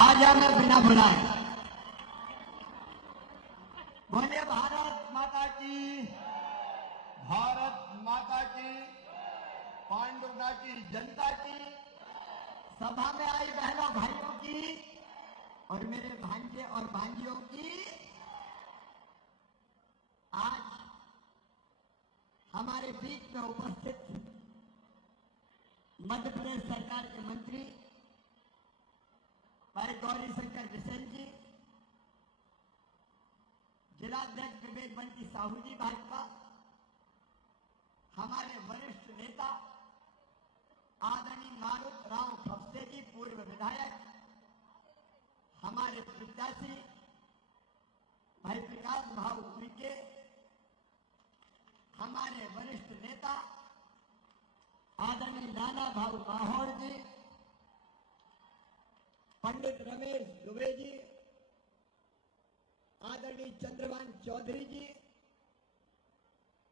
आजा मैं बिना बुलाए। बोले भारत माता की, भारत माता की, पांडुरंगा की जनता की, सभा में आई बहनों भाइयों की और मेरे भांजे और भांजियों की। आज हमारे बीच में उपस्थित मध्य प्रदेश सरकार के मंत्री भाई गौरी शंकर बिसेन जी, जिलाध्यक्ष विवेक बंटी साहू जी भाजपा, हमारे वरिष्ठ नेता आदरणीय मारुत राव खपसे जी पूर्व विधायक, हमारे प्रत्याशी भाई प्रकाश भाऊ उइके, हमारे वरिष्ठ नेता आदरणीय नाना भाऊ माहौर जी, पंडित रमेश दुबे जी, आदरणीय चंद्रभान चौधरी जी,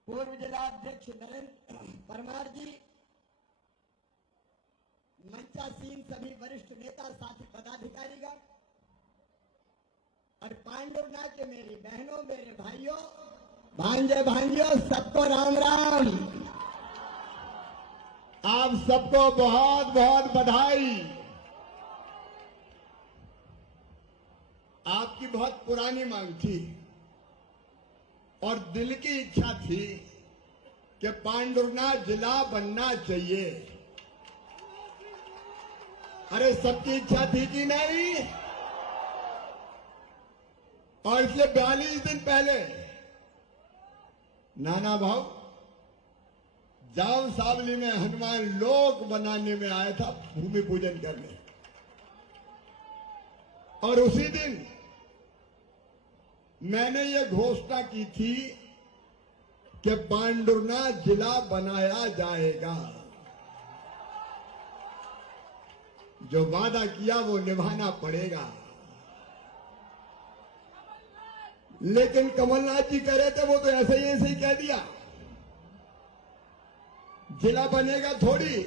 पूर्व जिलाध्यक्ष नरेंद्र परमार जी, मंचासीन सभी वरिष्ठ नेता साथी पदाधिकारीगण और पांडुरंगा के मेरी बहनों मेरे भाइयों भांजे भांजियों, सबको राम राम। आप सबको बहुत बहुत बधाई। आपकी बहुत पुरानी मांग थी और दिल की इच्छा थी कि पांडुरंगा जिला बनना चाहिए। अरे सबकी इच्छा थी कि नहीं? और इसलिए 42 दिन पहले नाना भाव जाम सावली में हनुमान लोक बनाने में आया था भूमि पूजन करने, और उसी दिन मैंने ये घोषणा की थी कि पांडुरंगा जिला बनाया जाएगा। जो वादा किया वो निभाना पड़ेगा। लेकिन कमलनाथ जी कह रहे थे वो तो ऐसे ही कह दिया, जिला बनेगा थोड़ी।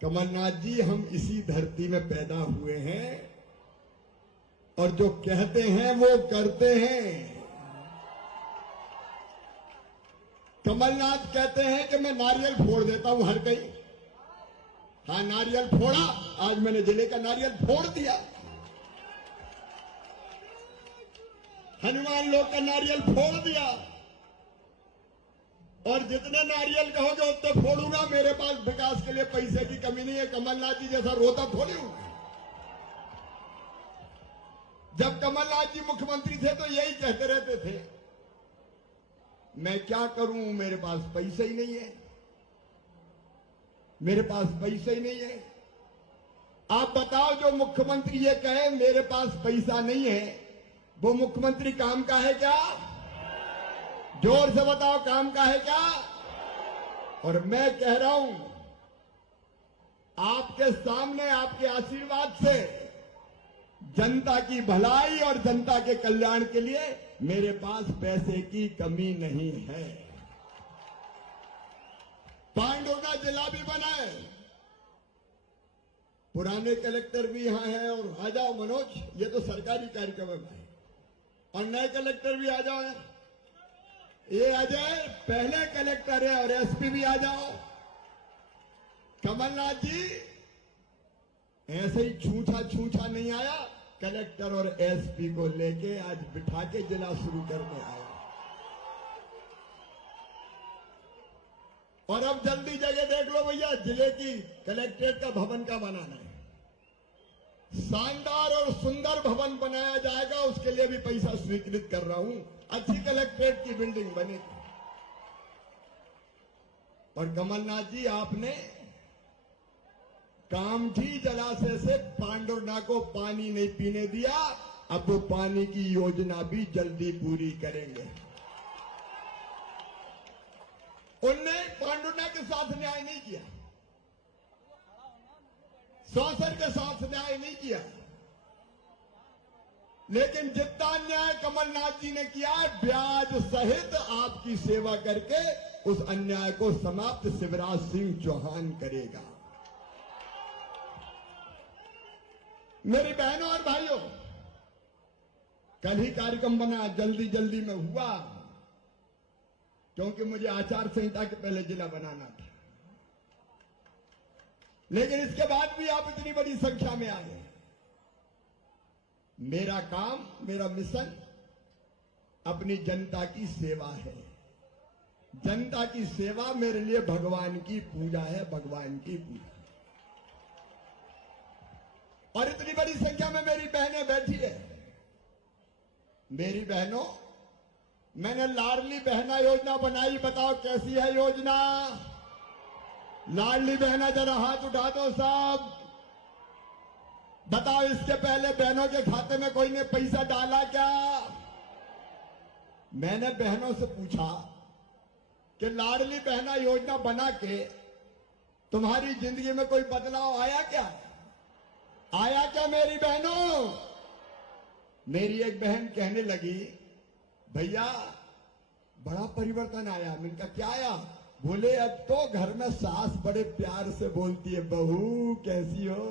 कमलनाथ जी, हम इसी धरती में पैदा हुए हैं और जो कहते हैं वो करते हैं। कमलनाथ कहते हैं कि मैं नारियल फोड़ देता हूं हर कहीं। हाँ, नारियल फोड़ा। आज मैंने जिले का नारियल फोड़ दिया। हनुमान लोक का नारियल फोड़ दिया और जितने नारियल कहोगे उतने फोड़ूंगा। मेरे पास विकास के लिए पैसे की कमी नहीं है। कमलनाथ जी जैसा रोता थोड़ी हूं। जब कमलनाथ जी मुख्यमंत्री थे तो यही कहते रहते थे, मैं क्या करूं, मेरे पास पैसे ही नहीं है, मेरे पास पैसे ही नहीं है। आप बताओ, जो मुख्यमंत्री ये कहे मेरे पास पैसा नहीं है, वो मुख्यमंत्री काम का है क्या? जोर से बताओ, काम का है क्या? और मैं कह रहा हूं, आपके सामने आपके आशीर्वाद से जनता की भलाई और जनता के कल्याण के लिए मेरे पास पैसे की कमी नहीं है। पांडुरंगा जिला भी बना है। पुराने कलेक्टर भी यहां हैं और आ जाओ मनोज, ये तो सरकारी कार्यक्रम है भाई। और नए कलेक्टर भी आ जाओ। ये अजय पहले कलेक्टर है और एसपी भी आ जाओ। कमलनाथ जी ऐसे ही छूछा नहीं आया, कलेक्टर और एसपी को लेके आज बिठा के जिला शुरू करने आया। और अब जल्दी जगह देख लो भैया, जिले की कलेक्ट्रेट का भवन का बनाना है। शानदार और सुंदर भवन बनाया जाएगा, उसके लिए भी पैसा स्वीकृत कर रहा हूं। अच्छी कलेक्ट्रेट की बिल्डिंग बनेगी। और कमलनाथ जी, आपने कामठी जलाशय से पांडुरंगा को पानी नहीं पीने दिया। अब वो पानी की योजना भी जल्दी पूरी करेंगे। उनने पांडुरंगा के साथ न्याय नहीं किया, सौंसर के साथ न्याय नहीं किया, लेकिन जितना न्याय कमलनाथ जी ने किया है, ब्याज सहित आपकी सेवा करके उस अन्याय को समाप्त शिवराज सिंह चौहान करेगा। मेरी बहनों और भाइयों, कल ही कार्यक्रम बना, जल्दी जल्दी में हुआ, क्योंकि मुझे आचार संहिता के पहले जिला बनाना था। लेकिन इसके बाद भी आप इतनी बड़ी संख्या में आए। मेरा काम, मेरा मिशन अपनी जनता की सेवा है। जनता की सेवा मेरे लिए भगवान की पूजा है, भगवान की पूजा। और इतनी बड़ी संख्या में मेरी बहनें बैठी है। मेरी बहनों, मैंने लाडली बहना योजना बनाई। बताओ कैसी है योजना? लाडली बहना जरा हाथ उठा दो सब। बताओ इसके पहले बहनों के खाते में कोई ने पैसा डाला क्या? मैंने बहनों से पूछा कि लाडली बहना योजना बना के तुम्हारी जिंदगी में कोई बदलाव आया क्या? आया क्या मेरी बहनों? मेरी एक बहन कहने लगी, भैया बड़ा परिवर्तन आया। मैंने कहा क्या आया? बोले अब तो घर में सास बड़े प्यार से बोलती है, बहू कैसी हो।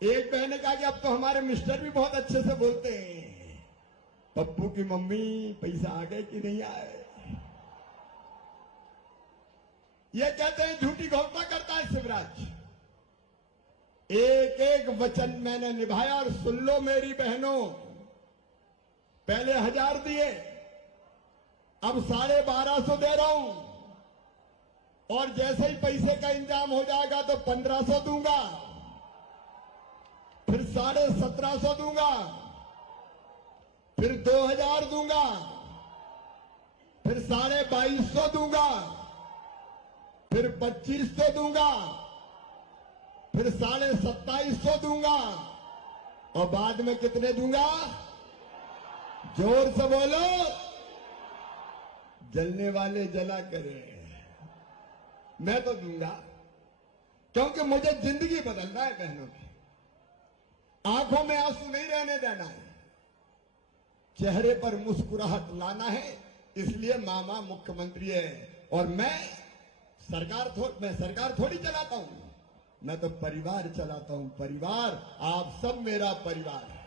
एक बहन ने कहा कि अब तो हमारे मिस्टर भी बहुत अच्छे से बोलते हैं, पप्पू की मम्मी पैसा आ गए कि नहीं आए। ये कहते हैं झूठी घोषणा करता है शिवराज। एक एक वचन मैंने निभाया। और सुन लो मेरी बहनों, पहले 1000 दिए, अब 1250 दे रहा हूं। और जैसे ही पैसे का इंतजाम हो जाएगा तो 1500 दूंगा, फिर 1750 दूंगा, फिर 2000 दूंगा, फिर 2250 दूंगा, फिर 2500 दूंगा, फिर 2750 दूंगा, और बाद में कितने दूंगा? जोर से बोलो। जलने वाले जला करें, मैं तो दूंगा, क्योंकि मुझे जिंदगी बदलना है बहनों की। आंखों में आंसू नहीं रहने देना है, चेहरे पर मुस्कुराहट लाना है। इसलिए मामा मुख्यमंत्री है और मैं सरकार थोड़ी चलाता हूं, मैं तो परिवार चलाता हूं। परिवार, आप सब मेरा परिवार है।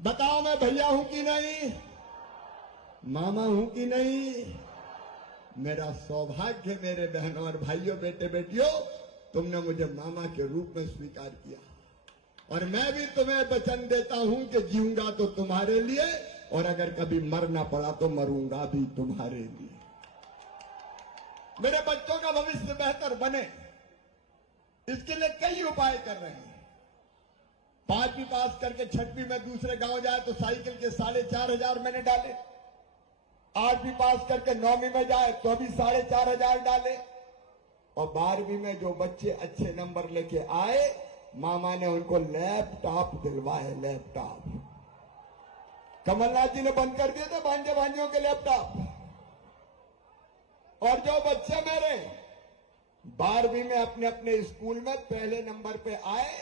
बताओ मैं भैया हूं कि नहीं, मामा हूं कि नहीं? मेरा सौभाग्य मेरे बहनों और भाइयों, बेटे बेटियों, तुमने मुझे मामा के रूप में स्वीकार किया। और मैं भी तुम्हें वचन देता हूं कि जीऊंगा तो तुम्हारे लिए, और अगर कभी मरना पड़ा तो मरूंगा भी तुम्हारे लिए। मेरे बच्चों का भविष्य बेहतर बने, इसके लिए कई उपाय कर रहे हैं। 5वीं पास करके 6वीं में दूसरे गांव जाए तो साइकिल के 4500 मैंने डाले। 8वीं पास करके 9वीं में जाए तो अभी 4500 डाले। और 12वीं में जो बच्चे अच्छे नंबर लेके आए, मामा ने उनको लैपटॉप दिलवाए। लैपटॉप कमलनाथ जी ने बंद कर दिए थे भांजे भांजियों के लैपटॉप। और जो बच्चे मेरे 12वीं में अपने अपने स्कूल में पहले नंबर पे आए,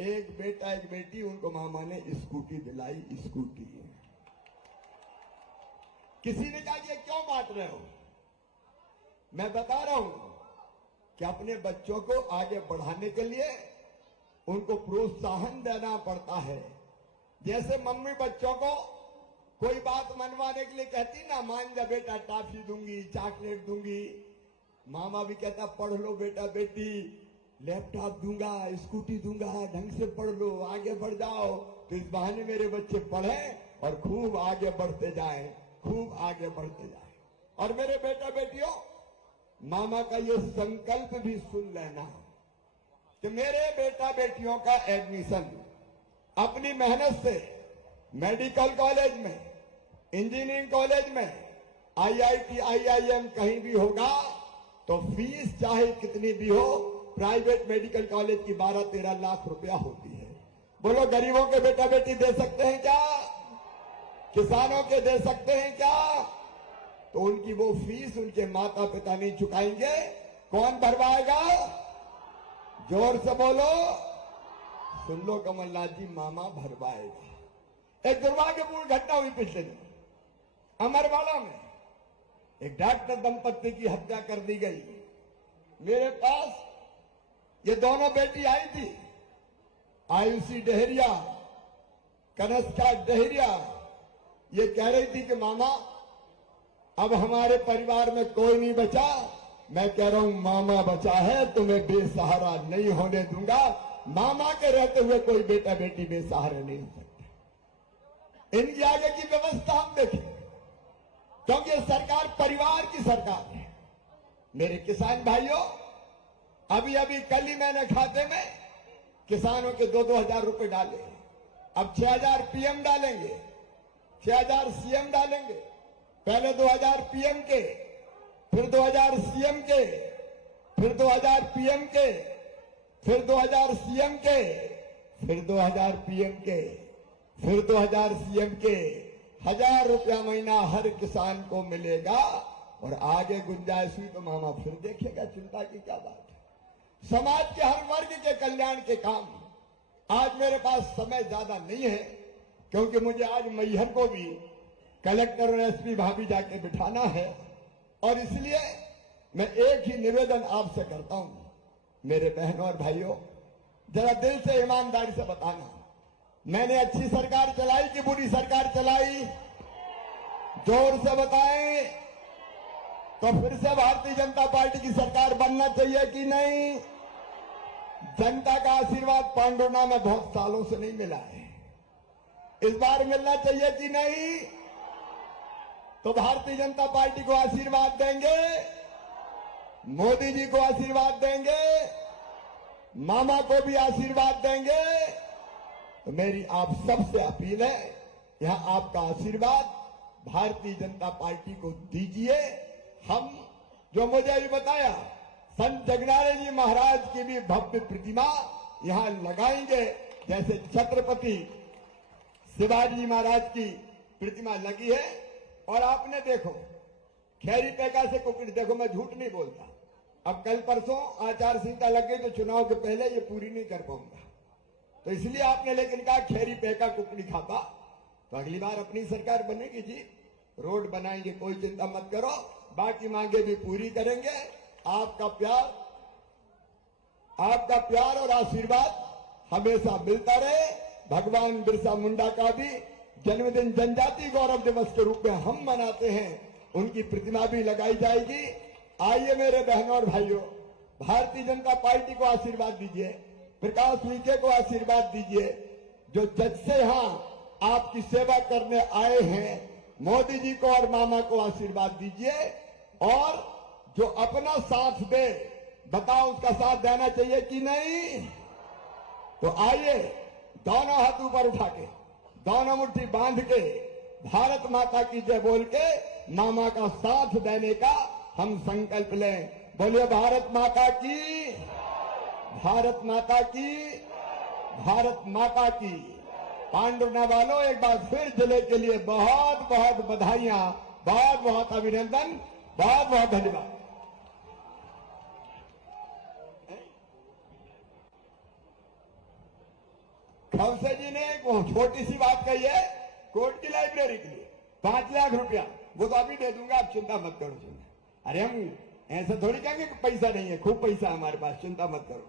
एक बेटा एक बेटी, उनको मामा ने स्कूटी दिलाई। स्कूटी। किसी ने कहा ये क्यों बांट रहे हो? मैं बता रहा हूं कि अपने बच्चों को आगे बढ़ाने के लिए उनको प्रोत्साहन देना पड़ता है। जैसे मम्मी बच्चों को कोई बात मनवाने के लिए कहती ना, मान जा बेटा टॉफी दूंगी, चॉकलेट दूंगी। मामा भी कहता पढ़ लो बेटा बेटी, लैपटॉप दूंगा, स्कूटी दूंगा, ढंग से पढ़ लो, आगे बढ़ जाओ। तो इस बहाने मेरे बच्चे पढ़ें और खूब आगे बढ़ते जाएं, खूब आगे बढ़ते जाएं। और मेरे बेटा बेटियों, मामा का ये संकल्प भी सुन लेना कि मेरे बेटा बेटियों का एडमिशन अपनी मेहनत से मेडिकल कॉलेज में, इंजीनियरिंग कॉलेज में, IIT, IIM कहीं भी होगा तो फीस चाहे कितनी भी हो, प्राइवेट मेडिकल कॉलेज की 12-13 लाख रुपया होती है। बोलो गरीबों के बेटा बेटी दे सकते हैं क्या? किसानों के दे सकते हैं क्या? तो उनकी वो फीस उनके माता पिता नहीं चुकाएंगे, कौन भरवाएगा? जोर से बोलो। सुन लो कमलनाथ जी, मामा भरवाएगा। एक दुर्भाग्यपूर्ण घटना हुई पिछले दिन अमरवाड़ा में। एक डॉक्टर दंपत्ति की हत्या कर दी गई। मेरे पास ये दोनों बेटी आई थी, आयुषी डहरिया, कनस्का डहरिया। ये कह रही थी कि मामा अब हमारे परिवार में कोई नहीं बचा। मैं कह रहा हूं मामा बचा है, तुम्हें बेसहारा नहीं होने दूंगा। मामा के रहते हुए कोई बेटा बेटी बेसहारा नहीं हो सकता। इनकी आगे की व्यवस्था हम देखें, क्योंकि ये सरकार परिवार की सरकार है। मेरे किसान भाइयों, अभी अभी कल ही मैंने खाते में किसानों के 2-2 हजार रुपए डाले। अब 6,000 पीएम डालेंगे, 6,000 सीएम डालेंगे। पहले 2,000 पीएम के, फिर 2,000 सीएम के, फिर 2,000 पीएम के, फिर 2,000 सीएम के, फिर 2,000 पीएम के, फिर 2,000 सीएम के। 1,000 रुपया महीना हर किसान को मिलेगा। और आगे गुंजाइश हुई तो मामा फिर देखेगा, चिंता की क्या बात है। समाज के हर वर्ग के कल्याण के काम। आज मेरे पास समय ज्यादा नहीं है, क्योंकि मुझे आज मैहर को भी कलेक्टर और एसपी भाभी जाके बिठाना है। और इसलिए मैं एक ही निवेदन आपसे करता हूं, मेरे बहनों और भाइयों, जरा दिल से ईमानदारी से बताना, मैंने अच्छी सरकार चलाई कि बुरी सरकार चलाई? जोर से बताएं। तो फिर से भारतीय जनता पार्टी की सरकार बनना चाहिए कि नहीं? जनता का आशीर्वाद पांडुर्णा में बहुत सालों से नहीं मिला है, इस बार मिलना चाहिए कि नहीं? तो भारतीय जनता पार्टी को आशीर्वाद देंगे, मोदी जी को आशीर्वाद देंगे, मामा को भी आशीर्वाद देंगे। तो मेरी आप सबसे अपील है, यहां आपका आशीर्वाद भारतीय जनता पार्टी को दीजिए। हम जो मुझे अभी बताया, संत जगनारायण जी महाराज की भी भव्य प्रतिमा यहां लगाएंगे, जैसे छत्रपति शिवाजी महाराज की प्रतिमा लगी है। और आपने देखो, खैरी पैका से कुकड़ी, देखो मैं झूठ नहीं बोलता, अब कल परसों आचार संहिता लग गई तो चुनाव के पहले ये पूरी नहीं कर पाऊंगा। तो इसलिए आपने लेकिन कहा खैरी पैका कुकड़ी खाता, तो अगली बार अपनी सरकार बनेगी जी, रोड बनाएंगे, कोई चिंता मत करो, बाकी मांगे भी पूरी करेंगे। आपका प्यार और आशीर्वाद हमेशा मिलता रहे। भगवान बिरसा मुंडा का भी जन्मदिन जनजाति गौरव दिवस के रूप में हम मनाते हैं, उनकी प्रतिमा भी लगाई जाएगी। आइए मेरे बहनों और भाइयों, भारतीय जनता पार्टी को आशीर्वाद दीजिए, प्रकाश विखे को आशीर्वाद दीजिए, जो जज से यहां आपकी सेवा करने आए हैं। मोदी जी को और मामा को आशीर्वाद दीजिए। और जो अपना साथ दे, बताओ उसका साथ देना चाहिए कि नहीं? तो आइए दोनों हाथ ऊपर उठा के, दोनों मुट्ठी बांध के, भारत माता की जय बोल के मामा का साथ देने का हम संकल्प लें। बोलिए भारत माता की, भारत माता की, भारत माता की। पांडुर्णा वालों, एक बार फिर जिले के लिए बहुत बहुत बधाइयां, बहुत बहुत अभिनंदन, बहुत बहुत धन्यवाद। खवसे जी ने एक छोटी सी बात कही है, कोर्ट की लाइब्रेरी के लिए 5 लाख रुपया, वो तो अभी दे दूंगा, आप चिंता मत करो। अरे हम ऐसा थोड़ी कहेंगे कि पैसा नहीं है, खूब पैसा हमारे पास, चिंता मत करो।